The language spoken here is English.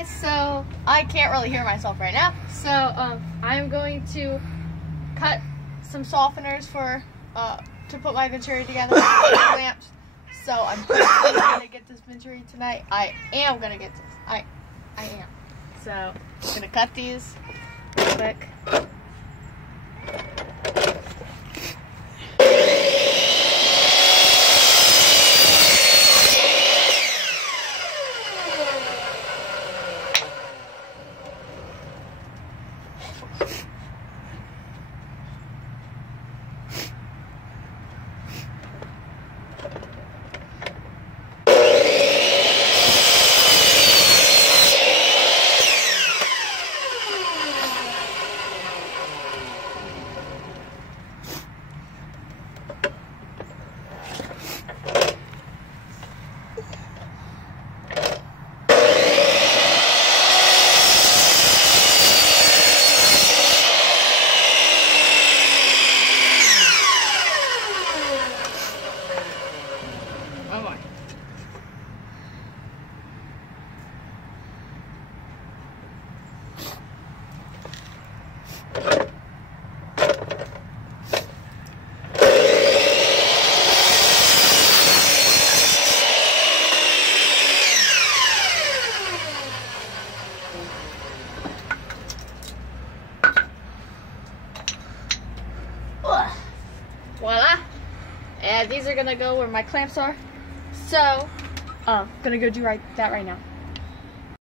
guys, so I can't really hear myself right now. So I'm going to cut some softeners for to put my venturi together with clamps. So I'm gonna get this venturi tonight. I am gonna get this. I am. So I'm gonna cut these real quick. Oh boy. Voila! And these are gonna go where my clamps are. So, gonna go do that right now.